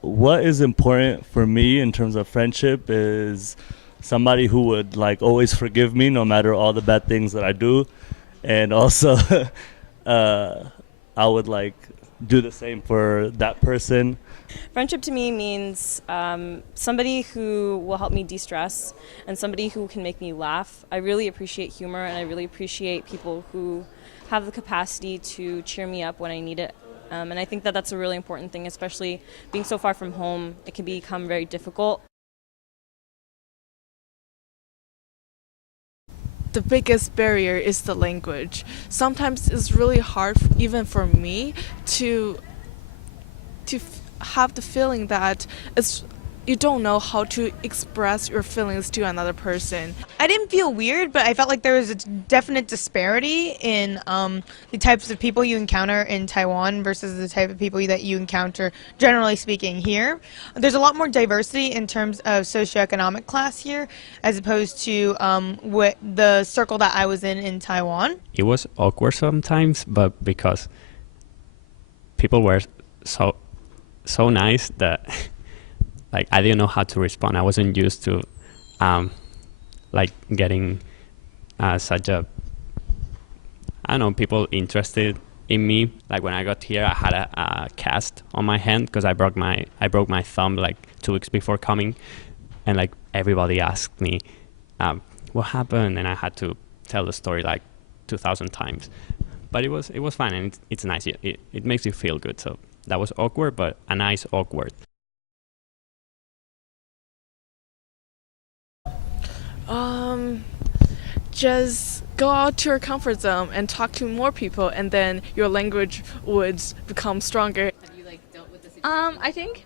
What is important for me in terms of friendship is somebody who would like always forgive me no matter all the bad things that I do, and also uh, I would like do the same for that person. Friendship to me means somebody who will help me de stress and somebody who can make me laugh. I really appreciate humor and I really appreciate people who have the capacity to cheer me up when I need it. And I think that that's a really important thing, especially being so far from home. It can become very difficult. The biggest barrier is the language. Sometimes it's really hard, even for me, to have the feeling that it's you don't know how to express your feelings to another person. I didn't feel weird, but I felt like there was a definite disparity in the types of people you encounter in Taiwan versus the type of people that you encounter, generally speaking, here. There's a lot more diversity in terms of socioeconomic class here, as opposed to what the circle that I was in Taiwan. It was awkward sometimes, but because people were so nice that like I didn't know how to respond. I wasn't used to like getting such a I don't know, people interested in me. Like when I got here, I had a cast on my hand because I broke my thumb like 2 weeks before coming, and like everybody asked me what happened, and I had to tell the story like 2,000 times. But it was fun, and it's nice. It makes you feel good. So that was awkward, but a nice awkward. Just go out to your comfort zone and talk to more people, and then your language would become stronger. I think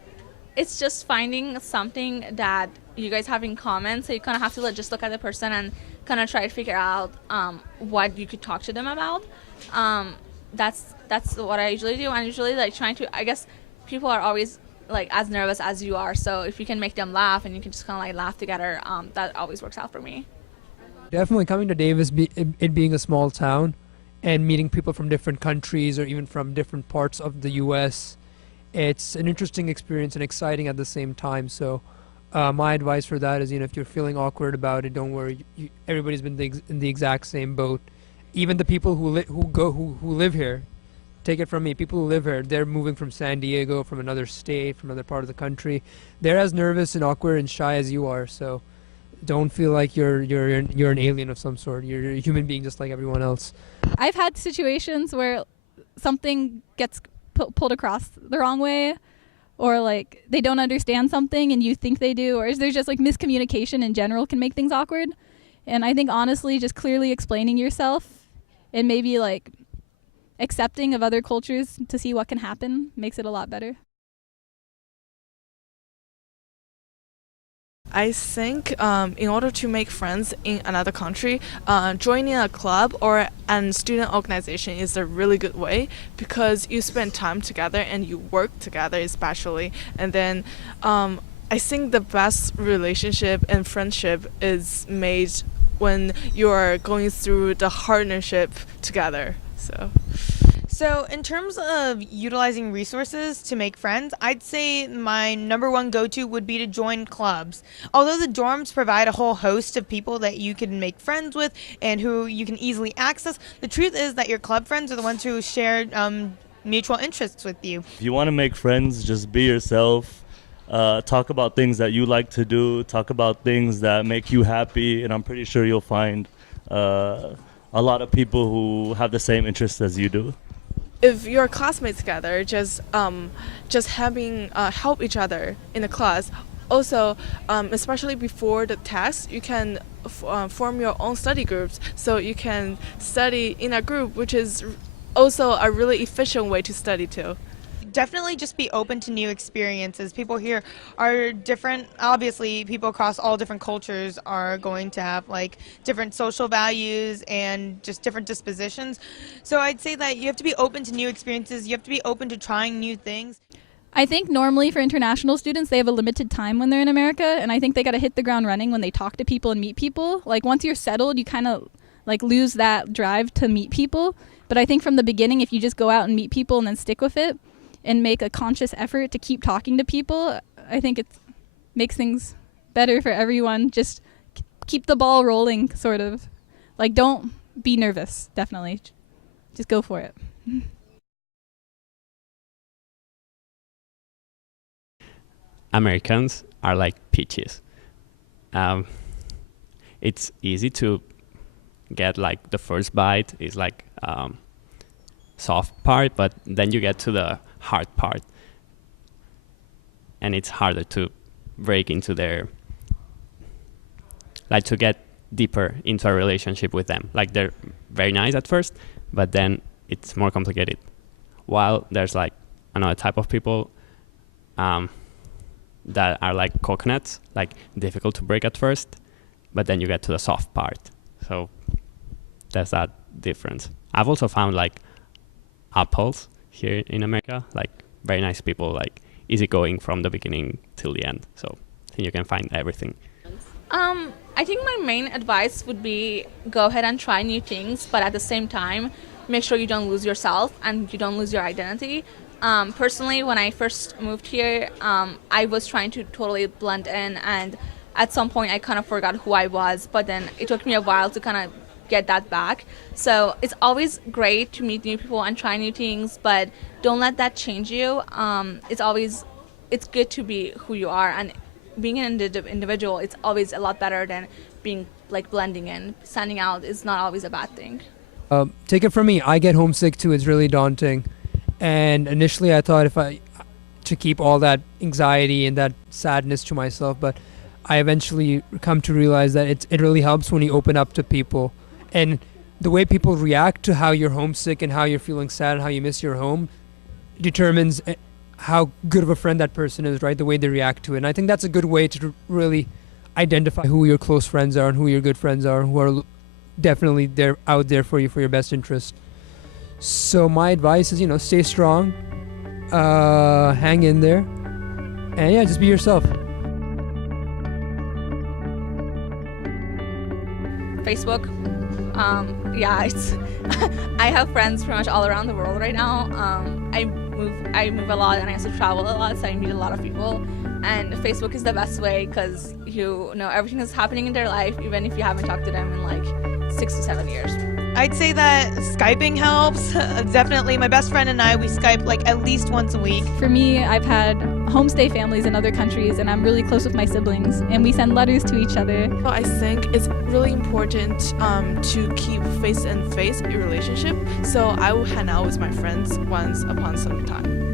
it's just finding something that you guys have in common. So you kind of have to just look at the person and kind of try to figure out what you could talk to them about. That's what I usually do. I'm usually like trying to. I guess people are always like as nervous as you are. So if you can make them laugh and you can just kind of like laugh together, that always works out for me. Definitely coming to Davis, it being a small town, and meeting people from different countries or even from different parts of the U.S. It's an interesting experience and exciting at the same time. So my advice for that is, if you're feeling awkward about it, don't worry. Everybody's been in the exact same boat. Even the people who live here, take it from me, people who live here, they're moving from San Diego, from another state, from another part of the country. They're as nervous and awkward and shy as you are. So don't feel like you're an alien of some sort. You're a human being just like everyone else. I've had situations where something gets pulled across the wrong way, or like they don't understand something and you think they do, or there's just like miscommunication in general can make things awkward. And I think honestly just clearly explaining yourself and maybe like accepting of other cultures to see what can happen makes it a lot better. I think in order to make friends in another country, joining a club or a student organization is a really good way, because you spend time together and you work together especially. And then I think the best relationship and friendship is made when you're going through the hardship together. So in terms of utilizing resources to make friends, I'd say my number one go-to would be to join clubs. Although the dorms provide a whole host of people that you can make friends with and who you can easily access, the truth is that your club friends are the ones who share mutual interests with you. If you want to make friends, just be yourself. Talk about things that you like to do. Talk about things that make you happy, and I'm pretty sure you'll find a lot of people who have the same interests as you do. If you're classmates together, just having help each other in the class. Also, especially before the test, you can form your own study groups, so you can study in a group, which is also a really efficient way to study too. Definitely just be open to new experiences. People here are different. Obviously, people across all different cultures are going to have like different social values and just different dispositions. So I'd say that you have to be open to new experiences. You have to be open to trying new things. I think normally for international students, they have a limited time when they're in America, and I think they got to hit the ground running when they talk to people and meet people. Like once you're settled, you kind of like lose that drive to meet people. But I think from the beginning, if you just go out and meet people and then stick with it, and make a conscious effort to keep talking to people, I think it makes things better for everyone. Just keep the ball rolling, sort of. Like, don't be nervous, definitely. Just go for it. Americans are like peaches. It's easy to get like the first bite is like soft part, but then you get to the hard part, and it's harder to break into their, like, to get deeper into a relationship with them. Like, they're very nice at first, but then it's more complicated. While there's like another type of people that are like coconuts, like difficult to break at first, but then you get to the soft part. So there's that difference. I've also found like apples here in America, like very nice people, like easygoing from the beginning till the end. So you can find everything. I think my main advice would be go ahead and try new things, but at the same time, make sure you don't lose yourself and you don't lose your identity. Personally, when I first moved here, I was trying to totally blend in, and at some point I kind of forgot who I was, but then it took me a while to kind of get that back. So it's always great to meet new people and try new things, but don't let that change you. It's good to be who you are, and being an individual, it's always a lot better than being like blending in. Standing out is not always a bad thing. Take it from me, I get homesick too. It's really daunting. And initially I thought to keep all that anxiety and that sadness to myself, but I eventually come to realize that it really helps when you open up to people. And the way people react to how you're homesick and how you're feeling sad and how you miss your home determines how good of a friend that person is, right? The way they react to it. And I think that's a good way to really identify who your close friends are and who your good friends are, who are definitely there out there for you for your best interest. So my advice is, stay strong, hang in there, and yeah, just be yourself. Facebook. It's I have friends pretty much all around the world right now. I move a lot and I also travel a lot, so I meet a lot of people. And Facebook is the best way because you know everything that's happening in their life, even if you haven't talked to them in like 6 to 7 years. I'd say that Skyping helps. Definitely, my best friend and I, we Skype like at least once a week. For me, I've had homestay families in other countries, and I'm really close with my siblings, and we send letters to each other. I think it's really important to keep face-and-face your relationship. So I will hang out with my friends once upon some time.